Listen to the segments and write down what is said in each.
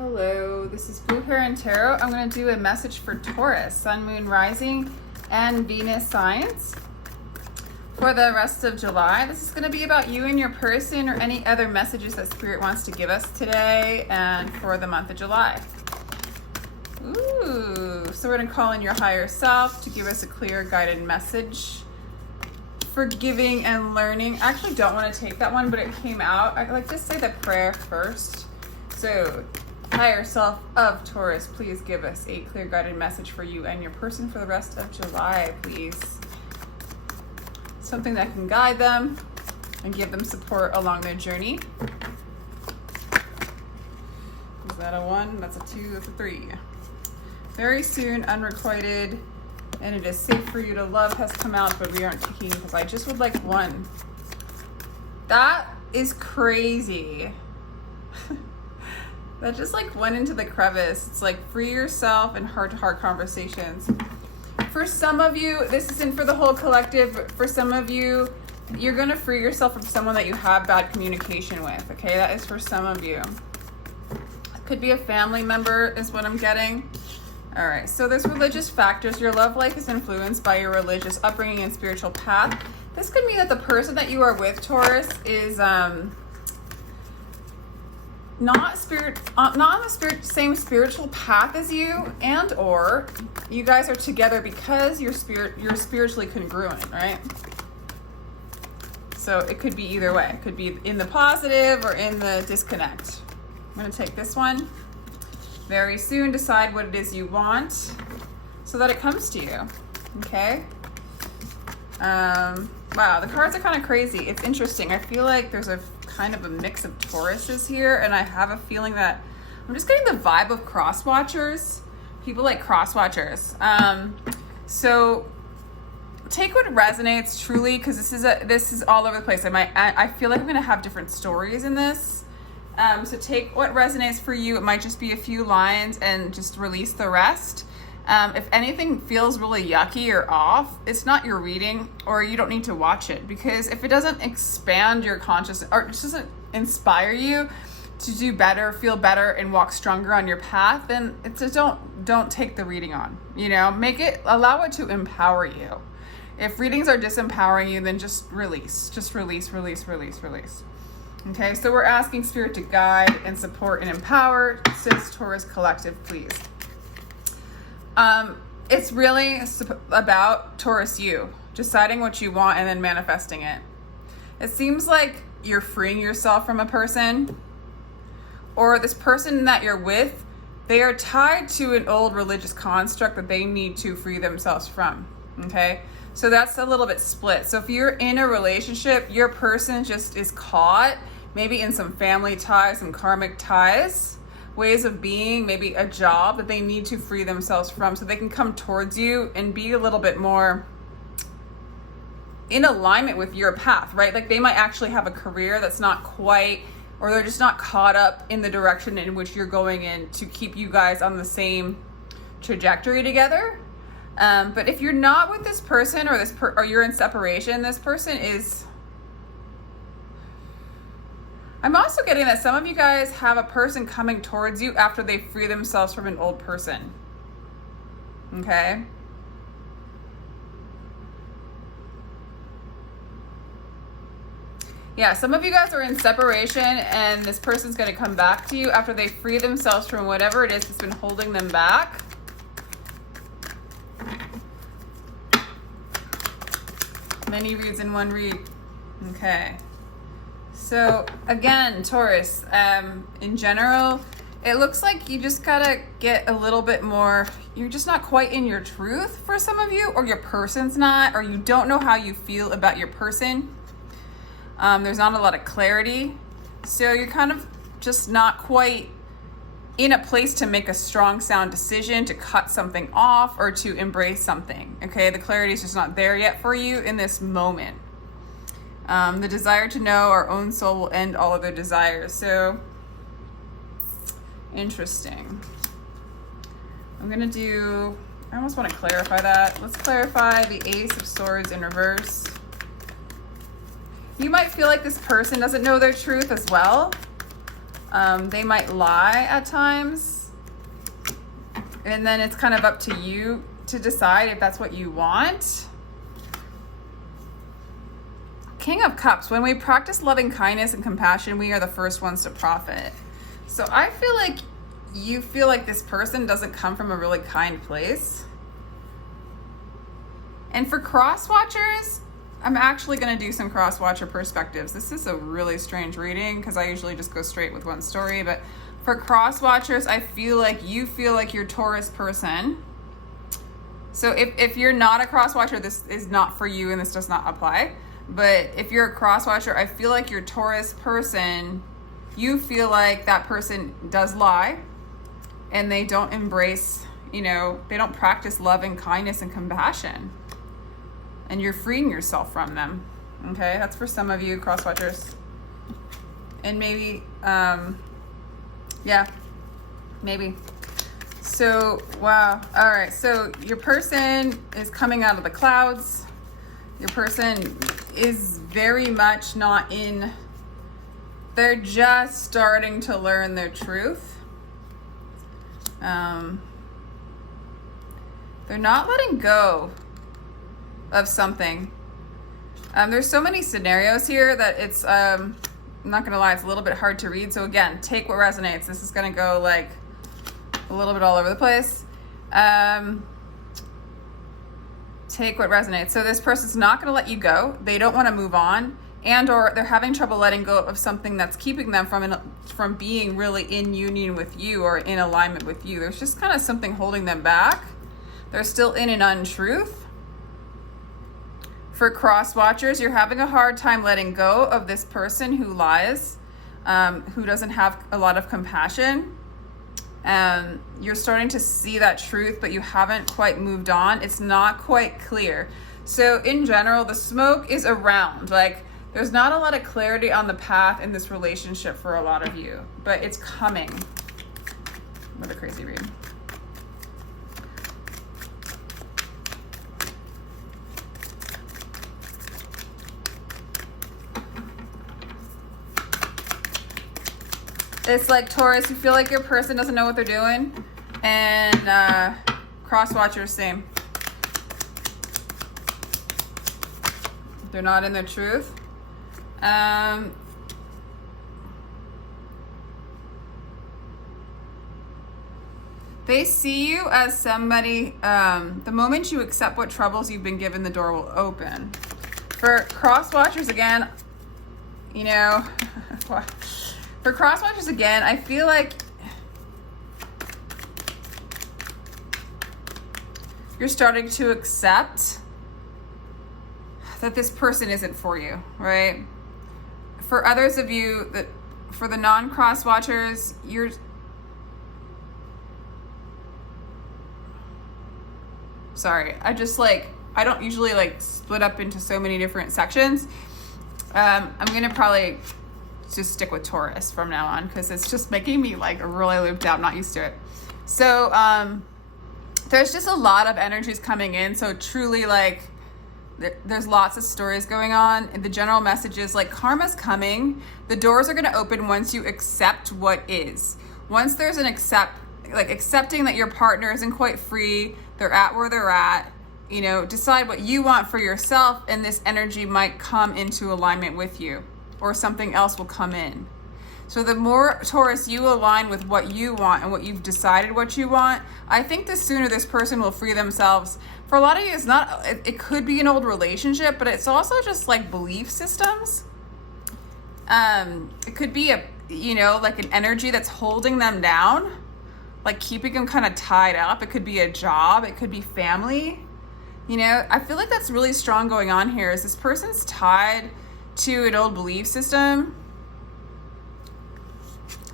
Hello, this is Blue Hair and Tarot. I'm going to do a message for Taurus, Sun, Moon, Rising, and Venus signs for the rest of July. This is going to be about you and your person or any other messages that Spirit wants to give us today and for the month of July. Ooh, so we're going to call in your higher self to give us a clear guided message for giving and learning. I actually don't want to take that one, but it came out. I like to say the prayer first. So, higher self of Taurus, please give us a clear guided message for you and your person for the rest of July, please. Something that can guide them and give them support along their journey. Is that a 1? That's a 2, that's a 3. Very soon, unrequited, and it is safe for you to love has come out, but we aren't taking because I just would like 1. That is crazy. That just like went into the crevice. It's like free yourself in heart-to-heart conversations. For some of you, this isn't for the whole collective, but for some of you, you're gonna free yourself from someone that you have bad communication with, okay? That is for some of you. It could be a family member is what I'm getting. All right, so there's religious factors. Your love life is influenced by your religious upbringing and spiritual path. This could mean that the person that you are with, Taurus, is not on the same spiritual path as you, and or you guys are together because you're spiritually congruent, right? So it could be either way. It could be in the positive or in the disconnect. I'm going to take this one. Very soon, decide what it is you want so that it comes to you. Okay. Wow, the cards are kind of crazy. It's interesting. I feel like there's a kind of a mix of Tauruses here, and I have a feeling that I'm just getting the vibe of cross watchers. People like cross watchers. So take what resonates truly, because this is all over the place. I feel like I'm gonna have different stories in this. So take what resonates for you. It might just be a few lines and just release the rest. If anything feels really yucky or off, it's not your reading, or you don't need to watch it, because if it doesn't expand your consciousness or it just doesn't inspire you to do better, feel better, and walk stronger on your path, then it's just don't take the reading on. You know, allow it to empower you. If readings are disempowering you, then just release. Just release. Okay, so we're asking Spirit to guide and support and empower Cis Taurus Collective, please. It's really about Taurus you, deciding what you want and then manifesting it. It seems like you're freeing yourself from a person, or this person that you're with, they are tied to an old religious construct that they need to free themselves from, okay? So that's a little bit split. So if you're in a relationship, your person just is caught, maybe in some family ties, some karmic ties, ways of being, maybe a job that they need to free themselves from so they can come towards you and be a little bit more in alignment with your path, right? Like they might actually have a career that's not quite, or they're just not caught up in the direction in which you're going in to keep you guys on the same trajectory together. But if you're not with this person, or you're in separation, this person is... I'm also getting that some of you guys have a person coming towards you after they free themselves from an old person. Okay? Yeah, some of you guys are in separation, and this person's going to come back to you after they free themselves from whatever it is that's been holding them back. Many reads in one read. Okay. So again, Taurus, in general, it looks like you just gotta get a little bit more, you're just not quite in your truth for some of you, or your person's not, or you don't know how you feel about your person. There's not a lot of clarity. So you're kind of just not quite in a place to make a strong, sound decision, to cut something off, or to embrace something, okay? The clarity is just not there yet for you in this moment. The desire to know our own soul will end all other desires. So, interesting. I almost want to clarify that. Let's clarify the Ace of Swords in reverse. You might feel like this person doesn't know their truth as well. They might lie at times. And then it's kind of up to you to decide if that's what you want. King of Cups. When we practice loving kindness and compassion, we are the first ones to profit. So I feel like you feel like this person doesn't come from a really kind place. And for cross-watchers, I'm actually going to do some cross-watcher perspectives. This is a really strange reading because I usually just go straight with one story. But for cross-watchers, I feel like you feel like you're Taurus person. So if you're not a cross-watcher, this is not for you and this does not apply. But if you're a cross-watcher, I feel like you're Taurus person. You feel like that person does lie and they don't embrace, they don't practice love and kindness and compassion. And you're freeing yourself from them. Okay, that's for some of you cross-watchers. And maybe, maybe. So, wow. All right, so your person is coming out of the clouds. Your person is very much not in, they're just starting to learn their truth. They're not letting go of something. There's so many scenarios here that it's, I'm not gonna lie, it's a little bit hard to read. So again, take what resonates. This is gonna go like a little bit all over the place. Take what resonates. So this person's not gonna let you go. They don't wanna move on, and or they're having trouble letting go of something that's keeping them from being really in union with you or in alignment with you. There's just kind of something holding them back. They're still in an untruth. For cross-watchers, you're having a hard time letting go of this person who lies, who doesn't have a lot of compassion. You're starting to see that truth, but you haven't quite moved on. It's not quite clear. So in general, the smoke is around. Like, there's not a lot of clarity on the path in this relationship for a lot of you, but it's coming. What a crazy read. It's like Taurus, you feel like your person doesn't know what they're doing, and cross-watchers, same. They're not in their truth. They see you as somebody, the moment you accept what troubles you've been given, the door will open. For cross-watchers, again, for cross-watchers, again, I feel like you're starting to accept that this person isn't for you, right? For others of you, that for the non-cross-watchers, sorry, I don't usually split up into so many different sections. I'm gonna probably just stick with Taurus from now on because it's just making me really looped out. I'm not used to it. So there's just a lot of energies coming in. So truly, there's lots of stories going on. And the general message is karma's coming. The doors are going to open once you accept what is. Once there's an accepting that your partner isn't quite free, they're at where they're at. Decide what you want for yourself, and this energy might come into alignment with you, or something else will come in. So the more, Taurus, you align with what you want and what you've decided what you want, I think the sooner this person will free themselves. For a lot of you, it could be an old relationship, but it's also just belief systems. It could be an energy that's holding them down, keeping them kind of tied up. It could be a job, it could be family. I feel like that's really strong going on here. Is this person's tied to an old belief system,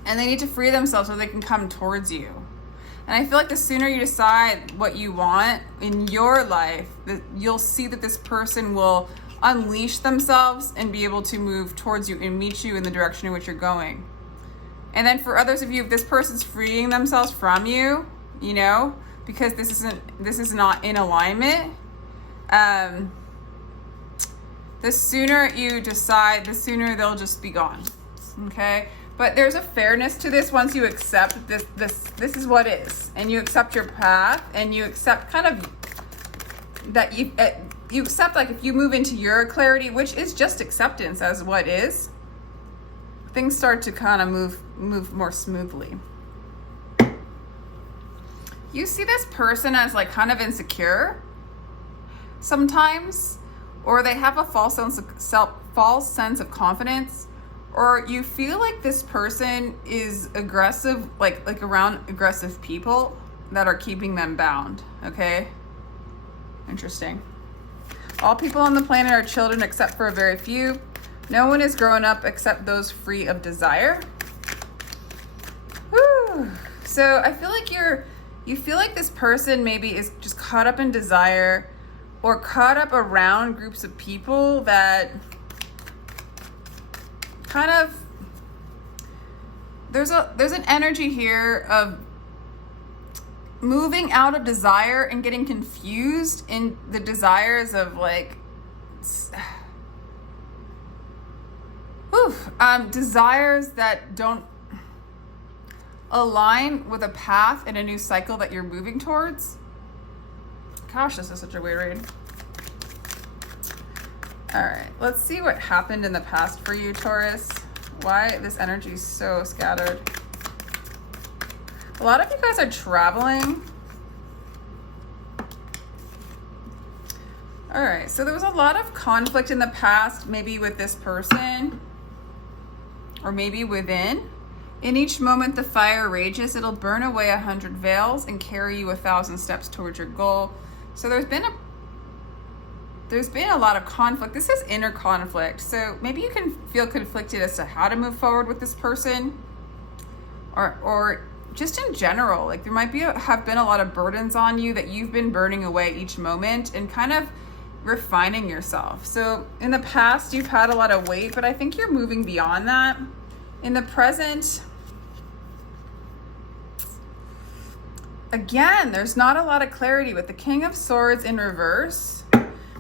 and they need to free themselves so they can come towards you. And I feel like the sooner you decide what you want in your life, you'll see that this person will unleash themselves and be able to move towards you and meet you in the direction in which you're going. And then for others of you, if this person's freeing themselves from you, because this is not in alignment, the sooner you decide, the sooner they'll just be gone. Okay? But there's a fairness to this once you accept this is what is, and you accept your path, and you accept kind of that you accept, like, if you move into your clarity, which is just acceptance as what is, things start to kind of move more smoothly. You see this person as like kind of insecure sometimes, or they have a false sense of confidence, or you feel like this person is aggressive, like around aggressive people that are keeping them bound. Okay, interesting. All people on the planet are children except for a very few. No one is grown up except those free of desire. Whew. So I feel like you feel like this person maybe is just caught up in desire, or caught up around groups of people that kind of, there's an energy here of moving out of desire and getting confused in the desires of like desires that don't align with a path and a new cycle that you're moving towards. Gosh, this is such a weird read. All right, let's see what happened in the past for you, Taurus. Why this energy is so scattered. A lot of you guys are traveling. All right, so there was a lot of conflict in the past, maybe with this person, or maybe within. In each moment the fire rages, it'll burn away 100 veils and carry you 1,000 steps towards your goal. So there's been a lot of conflict. This is inner conflict. So maybe you can feel conflicted as to how to move forward with this person, or just in general, like there might have been a lot of burdens on you that you've been burning away each moment and kind of refining yourself. So in the past you've had a lot of weight, but I think you're moving beyond that. In the present, again, there's not a lot of clarity with the King of Swords in reverse.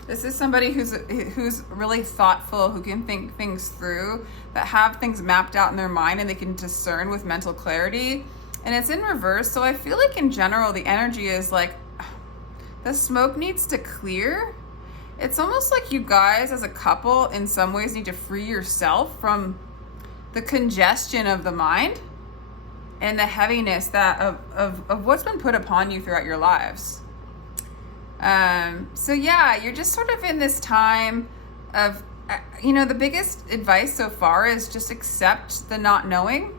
This is somebody who's really thoughtful, who can think things through, that have things mapped out in their mind and they can discern with mental clarity. And it's in reverse. So I feel like in general, the energy is like, the smoke needs to clear. It's almost like you guys as a couple in some ways need to free yourself from the congestion of the mind and the heaviness that of what's been put upon you throughout your lives. So yeah, you're just sort of in this time of, the biggest advice so far is just accept the not knowing,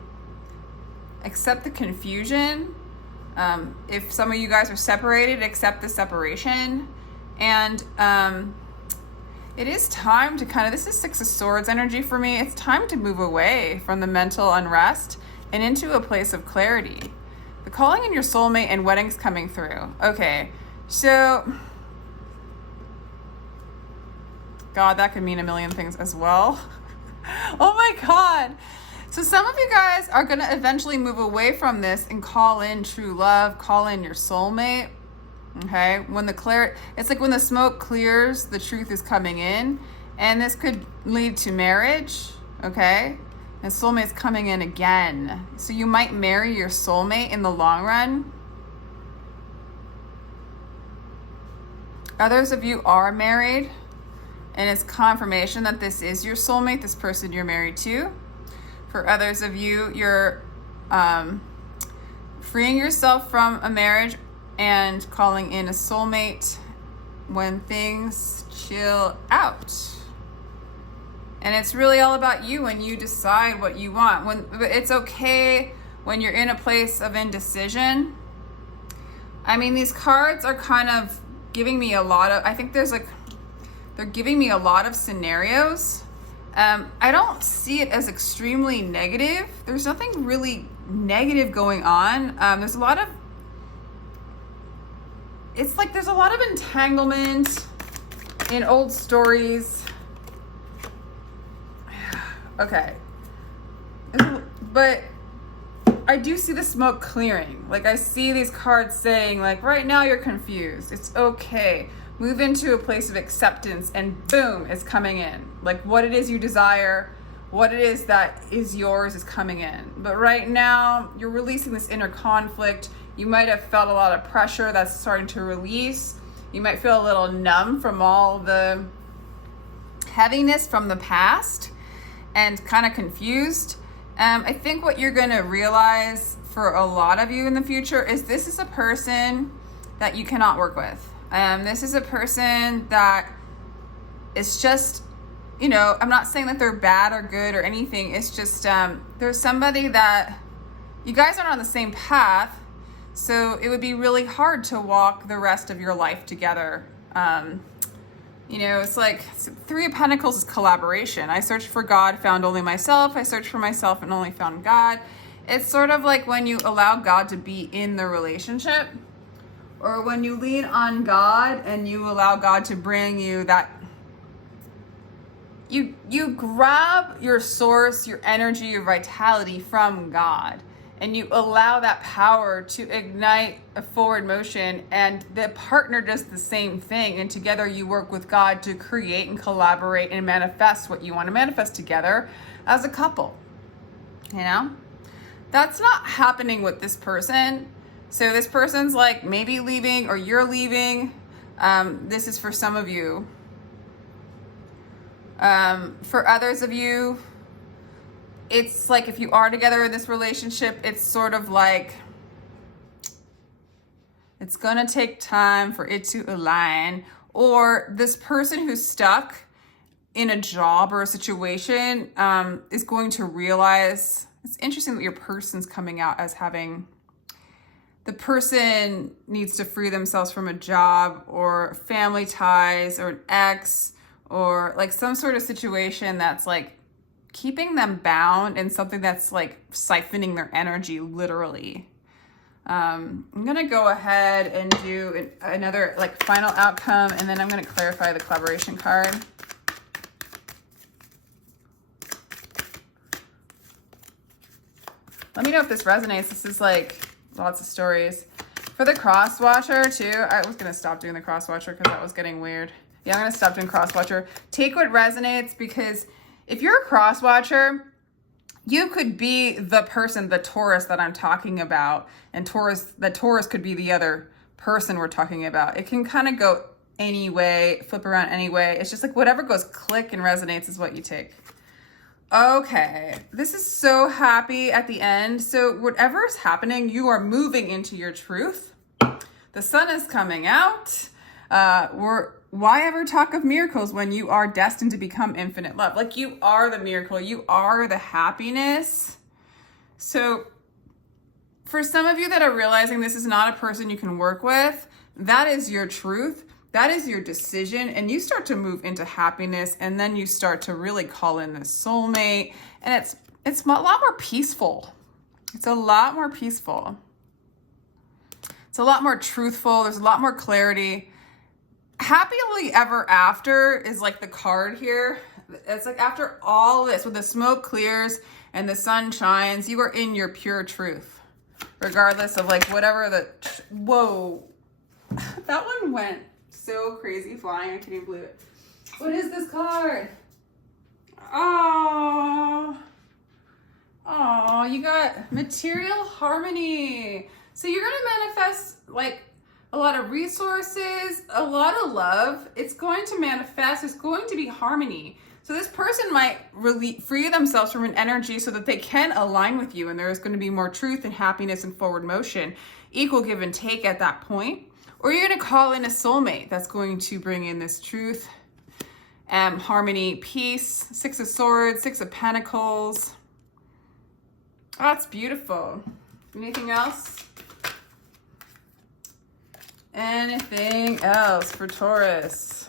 accept the confusion. If some of you guys are separated, accept the separation. And it is time to this is Six of Swords energy for me. It's time to move away from the mental unrest and into a place of clarity. The calling in your soulmate and weddings coming through. Okay, so God, that could mean a million things as well. Oh my God. So some of you guys are going to eventually move away from this and call in true love, call in your soulmate. Okay, it's like when the smoke clears, the truth is coming in, and this could lead to marriage. Okay, and soulmate's coming in again, so you might marry your soulmate in the long run. Others of you are married, and it's confirmation that this is your soulmate, this person you're married to. For others of you, you're freeing yourself from a marriage and calling in a soulmate when things chill out. And it's really all about you when you decide what you want. It's okay when you're in a place of indecision. I mean, these cards are kind of giving me a lot of, I think they're giving me a lot of scenarios. I don't see it as extremely negative. There's nothing really negative going on. There's a lot of entanglement in old stories. Okay. But I do see the smoke clearing. Like, I see these cards saying, like, right now you're confused. It's okay. Move into a place of acceptance, and boom, it's coming in. Like, what it is you desire, what it is that is yours is coming in. But right now, you're releasing this inner conflict. You might have felt a lot of pressure that's starting to release. You might feel a little numb from all the heaviness from the past and kind of confused. I think what you're going to realize for a lot of you in the future is this is a person that you cannot work with. This is a person that is just, you know, I'm not saying that they're bad or good or anything. It's just there's somebody that you guys aren't on the same path. So it would be really hard to walk the rest of your life together. You know, it's like Three of Pentacles is collaboration. I searched for God, found only myself. I searched for myself and only found God. It's sort of like when you allow God to be in the relationship, or when you lean on God and you allow God to bring you that, you grab your source, your energy, your vitality from God, and you allow that power to ignite a forward motion, and the partner does the same thing, and together you work with God to create and collaborate and manifest what you want to manifest together as a couple. You know, that's not happening with this person. So this person's like maybe leaving, or you're leaving. This is for some of you. For others of you, it's like if you are together in this relationship, it's sort of like it's gonna take time for it to align, or this person who's stuck in a job or a situation is going to realize, it's interesting that your person's coming out as having, the person needs to free themselves from a job or family ties or an ex, or like some sort of situation that's like keeping them bound, and something that's like siphoning their energy, literally. I'm gonna go ahead and do another like final outcome, and then I'm gonna clarify the collaboration card. Let me know if this resonates. This is like lots of stories. For the cross watcher too, I was gonna stop doing the cross watcher because that was getting weird. Yeah, I'm gonna stop doing cross watcher. Take what resonates, because if you're a cross watcher, you could be the person, the Taurus that I'm talking about, and the Taurus could be the other person we're talking about. It can kind of go any way, flip around any way. It's just like whatever goes click and resonates is what you take. Okay, this is so happy at the end. So whatever is happening, you are moving into your truth. The sun is coming out. Why ever talk of miracles when you are destined to become infinite love? Like, you are the miracle. You are the happiness. So for some of you that are realizing this is not a person you can work with, that is your truth. That is your decision. And you start to move into happiness, and then you start to really call in this soulmate. And it's a lot more peaceful. It's a lot more peaceful. It's a lot more truthful. There's a lot more clarity. Happily ever after is like the card here. It's like after all this, when the smoke clears and the sun shines, you are in your pure truth, regardless of like whatever whoa, that one went so crazy flying. I can't even believe it. What is this card? Oh, you got material harmony. So you're gonna manifest like a lot of resources, a lot of love. It's going to manifest. It's going to be harmony. So this person might really free themselves from an energy so that they can align with you, and there's going to be more truth and happiness and forward motion, equal give and take at that point. Or you're going to call in a soulmate that's going to bring in this truth, harmony, peace. Six of Swords, Six of Pentacles. Oh, that's beautiful. Anything else? Anything else for Taurus?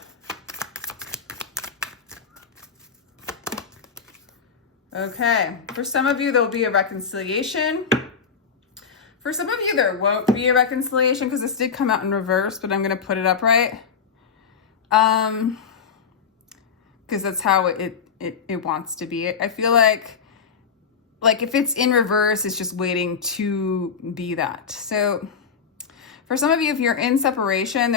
Okay, for some of you, there'll be a reconciliation. For some of you, there won't be a reconciliation because this did come out in reverse, but I'm going to put it upright. Because that's how it wants to be. I feel like if it's in reverse, it's just waiting to be that. So for some of you, if you're in separation,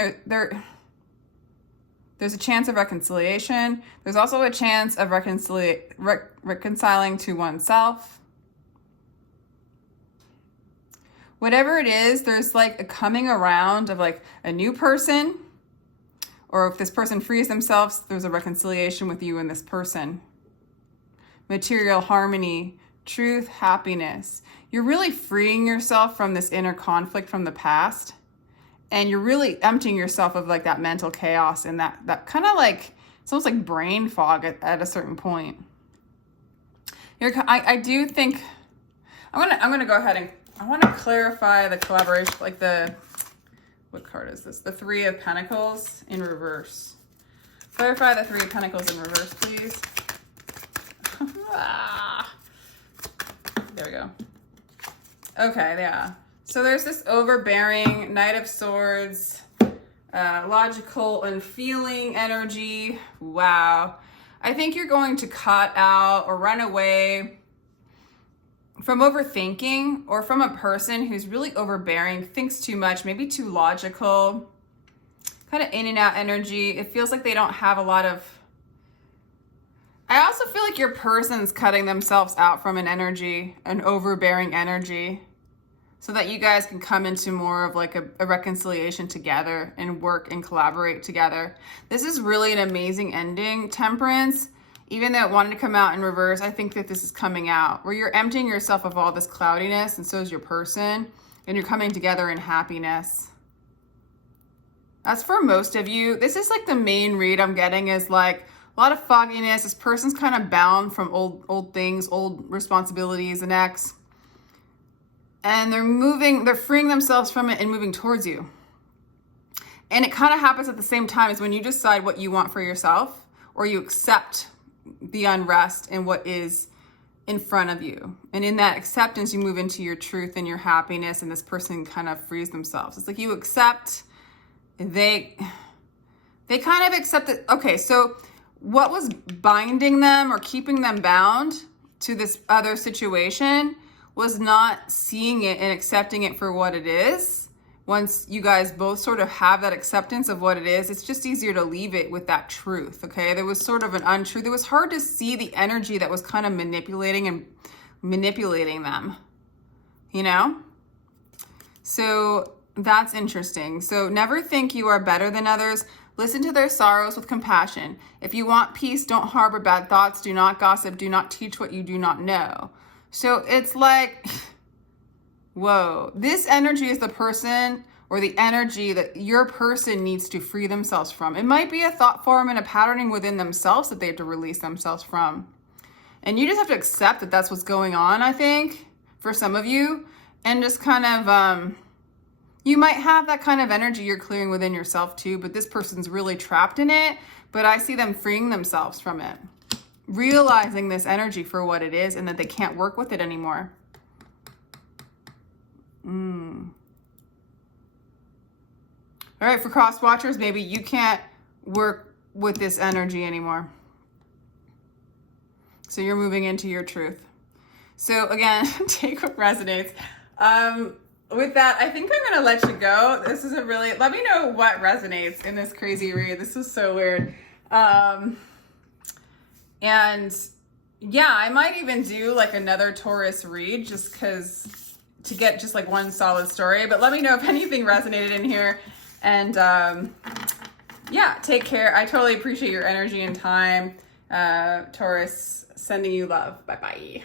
There's a chance of reconciliation. There's also a chance of reconciling to oneself. Whatever it is, there's like a coming around of like a new person, or if this person frees themselves, there's a reconciliation with you and this person. Material harmony, truth, happiness. You're really freeing yourself from this inner conflict from the past. And you're really emptying yourself of like that mental chaos and that kind of like, it's almost like brain fog at a certain point. I do think, I'm gonna go ahead and, I want to clarify the collaboration, like what card is this? The Three of Pentacles in reverse. Clarify the Three of Pentacles in reverse, please. There we go. Okay, yeah. So there's this overbearing Knight of Swords, logical and feeling energy. Wow. I think you're going to cut out or run away from overthinking, or from a person who's really overbearing, thinks too much, maybe too logical, kind of in and out energy. It feels like they don't have a lot of... I also feel like your person's cutting themselves out from an energy, an overbearing energy, so that you guys can come into more of like a reconciliation together and work and collaborate together. This is really an amazing ending, Temperance. Even though it wanted to come out in reverse, I think that this is coming out where you're emptying yourself of all this cloudiness, and so is your person, and you're coming together in happiness. As for most of you, this is like the main read I'm getting is like a lot of fogginess. This person's kind of bound from old things, old responsibilities, an ex. And they're freeing themselves from it and moving towards you. And it kind of happens at the same time as when you decide what you want for yourself, or you accept the unrest and what is in front of you. And in that acceptance, you move into your truth and your happiness, and this person kind of frees themselves. It's like you accept, they kind of accept it. Okay, so what was binding them or keeping them bound to this other situation was not seeing it and accepting it for what it is. Once you guys both sort of have that acceptance of what it is, it's just easier to leave it with that truth, okay? There was sort of an untruth. It was hard to see the energy that was kind of manipulating them, you know? So that's interesting. So never think you are better than others. Listen to their sorrows with compassion. If you want peace, don't harbor bad thoughts. Do not gossip. Do not teach what you do not know. So it's like... Whoa, this energy is the person or the energy that your person needs to free themselves from. It might be a thought form and a patterning within themselves that they have to release themselves from. And you just have to accept that that's what's going on, I think, for some of you. And just kind of, you might have that kind of energy you're clearing within yourself too, but this person's really trapped in it. But I see them freeing themselves from it. Realizing this energy for what it is and that they can't work with it anymore. All right, for cross watchers, maybe you can't work with this energy anymore. So you're moving into your truth. So again, take what resonates. With that, I think I'm gonna let you go. This is let me know what resonates in this crazy read. This is so weird. And yeah, I might even do like another Taurus read just to get just like one solid story, but let me know if anything resonated in here. And yeah, take care. I totally appreciate your energy and time. Taurus, sending you love. Bye-bye.